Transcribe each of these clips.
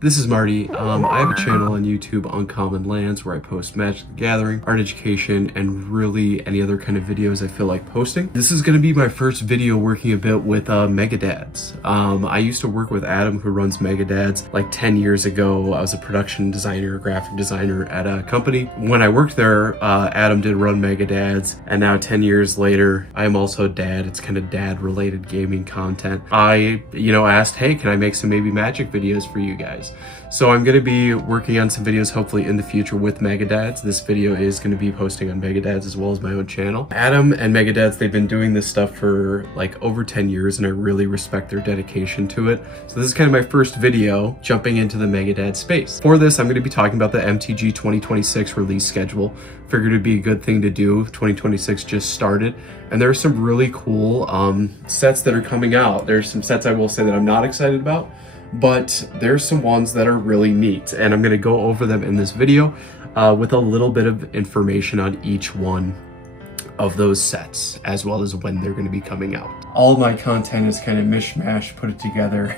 This is Marty. I have a channel on YouTube, Uncommon Lands, where I post Magic the Gathering, art education, and really any other kind of videos I feel like posting. This is going to be my first video working a bit with Megadads. I used to work with Adam, who runs Megadads, like 10 years ago. I was a production designer, graphic designer at a company. When I worked there, Adam did run Megadads, and now 10 years later, I am also a dad. It's kind of dad-related gaming content. I, asked, hey, can I make some maybe Magic videos for you guys? So I'm going to be working on some videos hopefully in the future with Megadads. This video is going to be posting on Megadads as well as my own channel. Adam and Megadads, they've been doing this stuff for like over 10 years and I really respect their dedication to it. So this is kind of my first video jumping into the Megadad space. For this, I'm going to be talking about the MTG 2026 release schedule. Figured it'd be a good thing to do. 2026 just started and there are some really cool sets that are coming out. There's some sets I will say that I'm not excited about, but there's some ones that are really neat and I'm going to go over them in this video with a little bit of information on each one of those sets as well as when they're going to be coming out. All of my content is kind of mishmash, put it together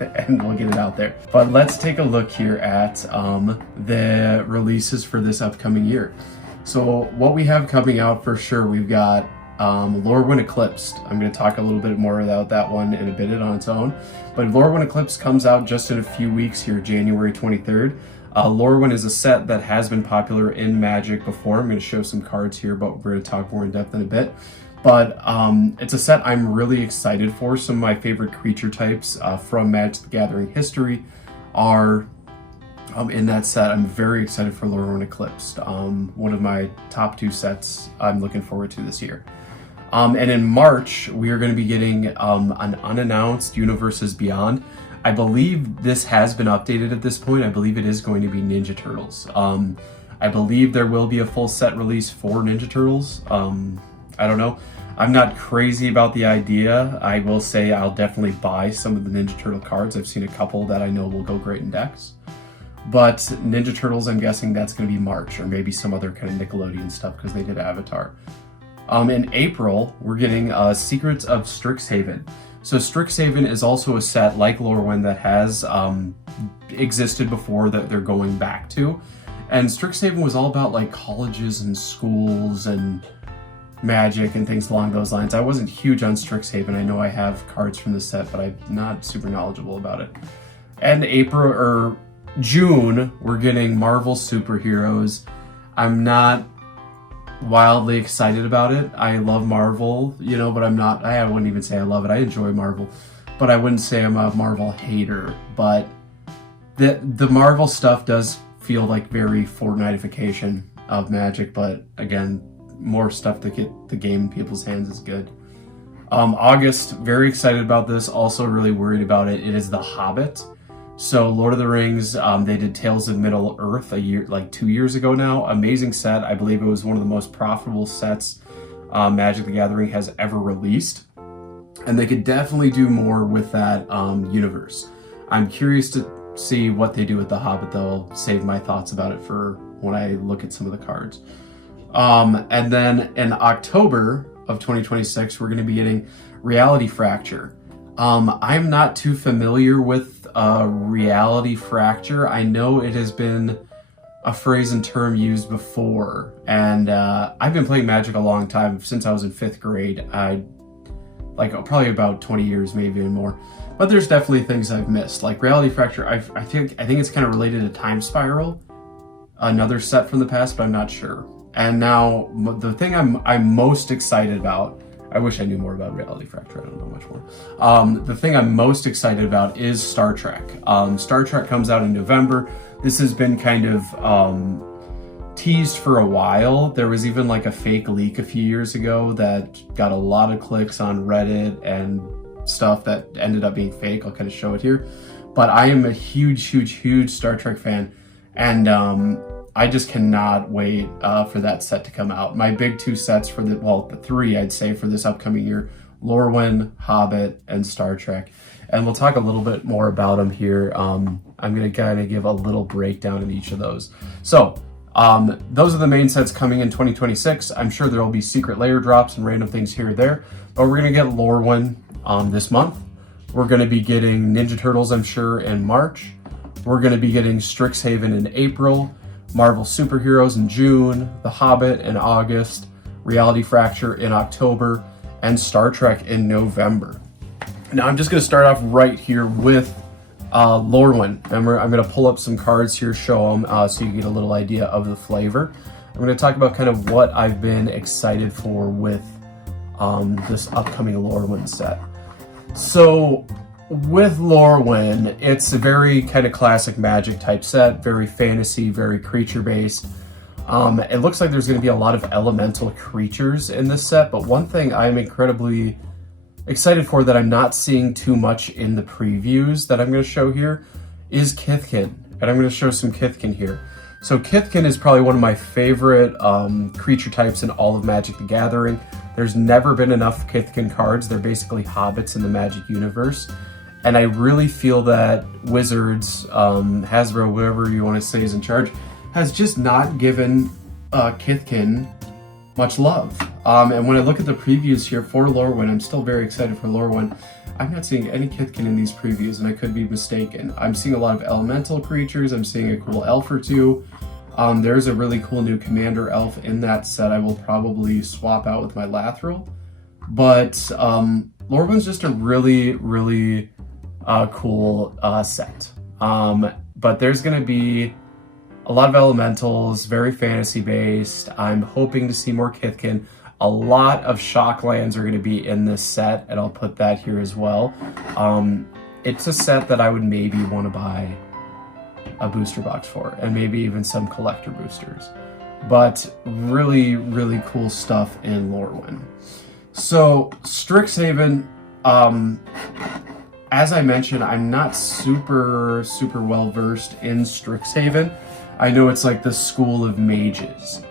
and we'll get it out there. But let's take a look here at the releases for this upcoming year. So what we have coming out for sure, we've got Lorwin Eclipsed. I'm going to talk a little bit more about that one in a bit on its own. But Lorwin Eclipsed comes out just in a few weeks here, January 23rd. Lorwin is a set that has been popular in Magic before. I'm going to show some cards here, but we're going to talk more in depth in a bit. But it's a set I'm really excited for. Some of my favorite creature types from Magic the Gathering history are in that set. I'm very excited for Lorwin Eclipsed. One of my top two sets I'm looking forward to this year. And in March, we are going to be getting an unannounced Universes Beyond. I believe this has been updated at this point. I believe it is going to be Ninja Turtles. I believe there will be a full set release for Ninja Turtles. I don't know. I'm not crazy about the idea. I will say I'll definitely buy some of the Ninja Turtle cards. I've seen a couple that I know will go great in decks. But Ninja Turtles, I'm guessing that's going to be March or maybe some other kind of Nickelodeon stuff because they did Avatar. In April, we're getting Secrets of Strixhaven. So Strixhaven is also a set like Lorwin that has existed before that they're going back to. And Strixhaven was all about like colleges and schools and Magic and things along those lines. I wasn't huge on Strixhaven. I know I have cards from the set, but I'm not super knowledgeable about it. And June, we're getting Marvel Superheroes. I'm not wildly excited about it. I love Marvel, but I wouldn't even say I love it. I enjoy Marvel, but I wouldn't say I'm a Marvel hater. But the Marvel stuff does feel like very Fortnite-ification of Magic, but again, more stuff to get the game in people's hands is good. August, very excited about this, also really worried about it. It is The Hobbit. So Lord of the Rings, they did Tales of Middle-earth 2 years ago now. Amazing set. I believe it was one of the most profitable sets Magic the Gathering has ever released. And they could definitely do more with that universe. I'm curious to see what they do with The Hobbit, though. I'll save my thoughts about it for when I look at some of the cards. And then in October of 2026, we're going to be getting Reality Fracture. I'm not too familiar with Reality Fracture. I know it has been a phrase and term used before, and I've been playing Magic a long time, since I was in 5th grade. Probably about 20 years, maybe even more. But there's definitely things I've missed. Like Reality Fracture, I think it's kind of related to Time Spiral, another set from the past, but I'm not sure. And now the thing I'm most excited about, I wish I knew more about Reality Fracture. I don't know much more. The thing I'm most excited about is Star Trek. Star Trek comes out in November. This has been kind of teased for a while. There was even like a fake leak a few years ago that got a lot of clicks on Reddit and stuff that ended up being fake. I'll kind of show it here. But I am a huge Star Trek fan. And I just cannot wait for that set to come out. My big two sets for the three I'd say for this upcoming year, Lorwin, Hobbit, and Star Trek. And we'll talk a little bit more about them here. I'm going to kind of give a little breakdown in each of those. So those are the main sets coming in 2026. I'm sure there will be secret layer drops and random things here or there, but we're going to get Lorwin this month. We're going to be getting Ninja Turtles, I'm sure, in March. We're going to be getting Strixhaven in April, Marvel Superheroes in June, The Hobbit in August, Reality Fracture in October, and Star Trek in November. Now I'm just going to start off right here with Lorwin. I'm going to pull up some cards here, show them so you get a little idea of the flavor. I'm going to talk about kind of what I've been excited for with this upcoming Lorwin set. So with Lorwin, it's a very kind of classic Magic type set, very fantasy, very creature based. It looks like there's going to be a lot of elemental creatures in this set, but one thing I'm incredibly excited for that I'm not seeing too much in the previews that I'm going to show here is Kithkin, and I'm going to show some Kithkin here. So Kithkin is probably one of my favorite creature types in all of Magic the Gathering. There's never been enough Kithkin cards. They're basically hobbits in the Magic universe. And I really feel that Wizards, Hasbro, whatever you want to say is in charge, has just not given Kithkin much love. And when I look at the previews here for Lorwin, I'm still very excited for Lorwin. I'm not seeing any Kithkin in these previews, and I could be mistaken. I'm seeing a lot of elemental creatures. I'm seeing a cool elf or two. There's a really cool new commander elf in that set I will probably swap out with my Lathril. But Lorwin's just a really, really cool set. But there's going to be a lot of elementals, very fantasy based. I'm hoping to see more Kithkin. A lot of shock lands are going to be in this set, and I'll put that here as well. It's a set that I would maybe want to buy a booster box for, and maybe even some collector boosters. But really, really cool stuff in Lorwin. So Strixhaven, as I mentioned, I'm not super well versed in Strixhaven. I know it's like the school of mages.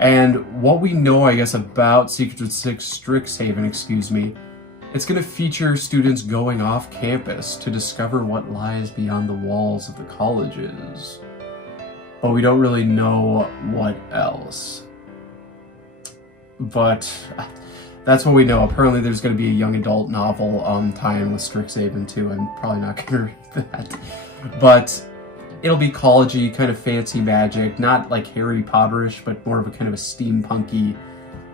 And what we know, I guess, about Secret of Strixhaven, it's going to feature students going off campus to discover what lies beyond the walls of the colleges. But we don't really know what else. But that's what we know. Apparently there's going to be a young adult novel tie-in with Strixhaven too. I'm probably not going to read that. But it'll be collegey, kind of fancy Magic, not like Harry Potterish, but more of a kind of a steampunky,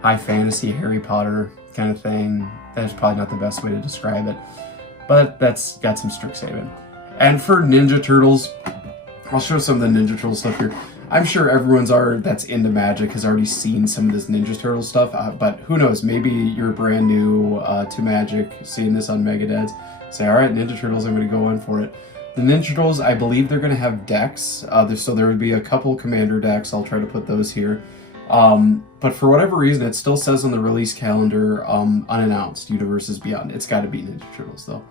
high fantasy Harry Potter kind of thing. That's probably not the best way to describe it, but that's got some Strixhaven. And for Ninja Turtles, I'll show some of the Ninja Turtle stuff here. I'm sure that's into Magic has already seen some of this Ninja Turtle stuff, but who knows, maybe you're brand new to Magic, seeing this on Megadeads, say, all right, Ninja Turtles, I'm going to go in for it. The Ninja Turtles, I believe they're going to have decks, so there would be a couple commander decks. I'll try to put those here. But for whatever reason, it still says on the release calendar, unannounced, Universes Beyond. It's got to be Ninja Turtles, though.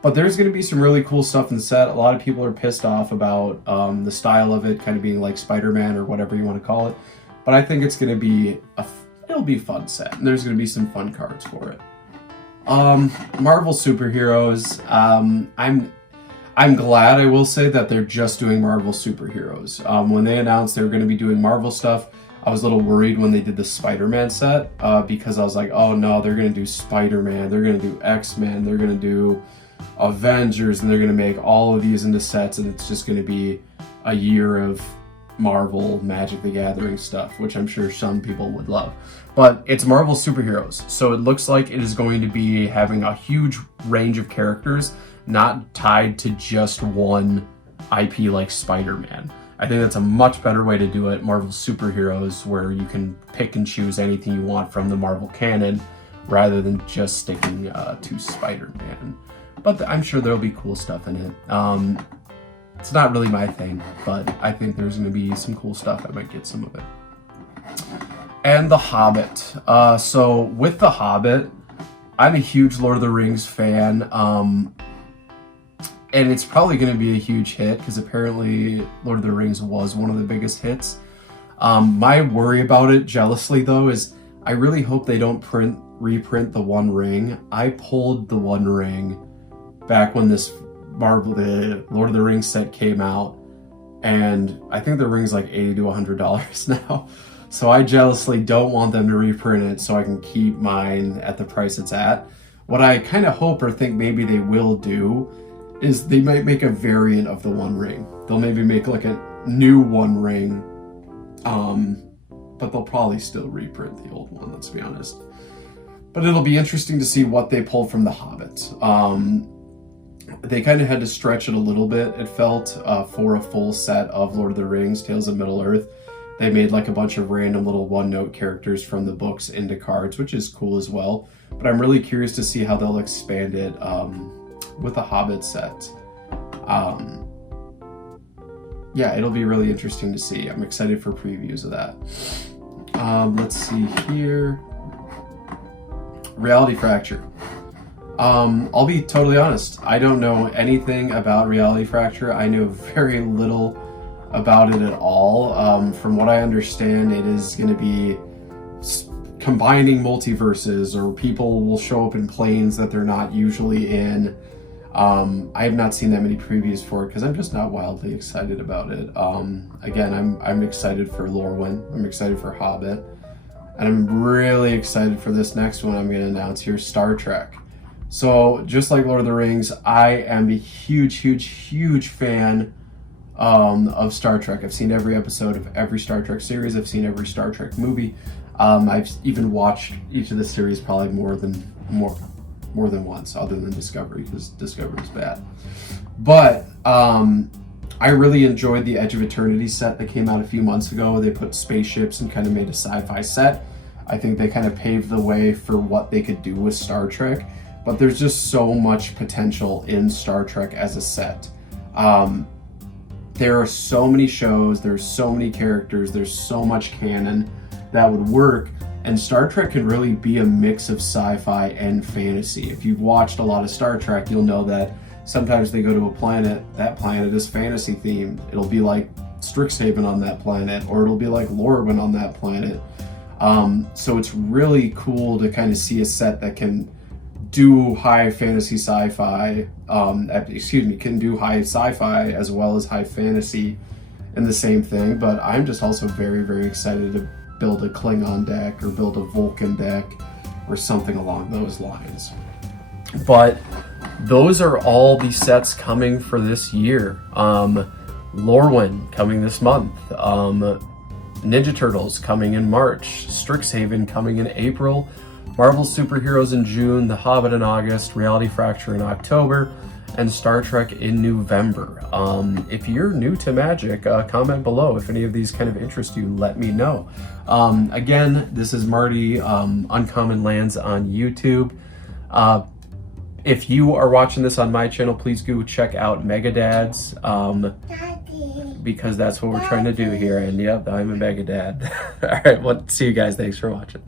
But there's going to be some really cool stuff in the set. A lot of people are pissed off about the style of it, kind of being like Spider-Man or whatever you want to call it. But I think it's going to be it'll be a fun set, and there's going to be some fun cards for it. Marvel Superheroes, I'm glad, I will say, that they're just doing Marvel Superheroes. When they announced they were going to be doing Marvel stuff, I was a little worried when they did the Spider-Man set, because I was like, oh no, they're going to do Spider-Man, they're going to do X-Men, they're going to do Avengers, and they're going to make all of these into sets, and it's just going to be a year of Marvel Magic the Gathering stuff, which I'm sure some people would love. But it's Marvel Superheroes, so it looks like it is going to be having a huge range of characters, not tied to just one IP like Spider-Man. I think that's a much better way to do it, Marvel Superheroes, where you can pick and choose anything you want from the Marvel canon, rather than just sticking to Spider-Man. But I'm sure there'll be cool stuff in it. It's not really my thing, but I think there's going to be some cool stuff. I might get some of it. And The Hobbit. So with The Hobbit, I'm a huge Lord of the Rings fan. And it's probably going to be a huge hit, because apparently Lord of the Rings was one of the biggest hits. My worry about it, jealously though, is I really hope they don't reprint the One Ring. I pulled the One Ring back when this the Lord of the Rings set came out, and I think the ring's like $80 to $100 now. So I jealously don't want them to reprint it so I can keep mine at the price it's at. What I kind of hope or think maybe they will do is they might make a variant of the One Ring. They'll maybe make like a new One Ring, but they'll probably still reprint the old one, let's be honest. But it'll be interesting to see what they pull from the Hobbit. They kind of had to stretch it a little bit, it felt, for a full set of Lord of the Rings, Tales of Middle-earth. They made like a bunch of random little one-note characters from the books into cards, which is cool as well. But I'm really curious to see how they'll expand it with the Hobbit set. Yeah, it'll be really interesting to see. I'm excited for previews of that. Let's see here. Reality Fracture. I'll be totally honest. I don't know anything about Reality Fracture. I know very little about it at all. From what I understand, it is going to be combining multiverses, or people will show up in planes that they're not usually in. I have not seen that many previews for it because I'm just not wildly excited about it. Again, I'm excited for Lorwin. I'm excited for Hobbit. And I'm really excited for this next one I'm going to announce here, Star Trek. So just like Lord of the Rings, I am a huge fan of Star Trek. I've seen every episode of every Star Trek series. I've seen every Star Trek movie. I've even watched each of the series probably more than once, other than Discovery, because Discovery is bad. But I really enjoyed the Edge of Eternity set that came out a few months ago. They put spaceships and kind of made a sci-fi set. I think they kind of paved the way for what they could do with Star Trek. But there's just so much potential in Star Trek as a set. There are so many shows, there's so many characters, there's so much canon that would work. And Star Trek can really be a mix of sci-fi and fantasy. If you've watched a lot of Star Trek, you'll know that sometimes they go to a planet, that planet is fantasy themed. It'll be like Strixhaven on that planet, or it'll be like Lorwin on that planet. So it's really cool to kind of see a set that can do high fantasy sci-fi, can do high sci-fi as well as high fantasy in the same thing. But I'm just also very excited to build a Klingon deck or build a Vulcan deck or something along those lines. But those are all the sets coming for this year. Lorwin coming this month. Ninja Turtles coming in March. Strixhaven coming in April. Marvel Superheroes in June. The Hobbit in August. Reality Fracture in October. And Star Trek in November. If you're new to Magic, comment below. If any of these kind of interest you, let me know. Again, this is Marty, Uncommon Lands on YouTube. If you are watching this on my channel, please go check out Megadads, because that's what we're trying to do here. And yep, I'm a Megadad. All right, well, see you guys. Thanks for watching.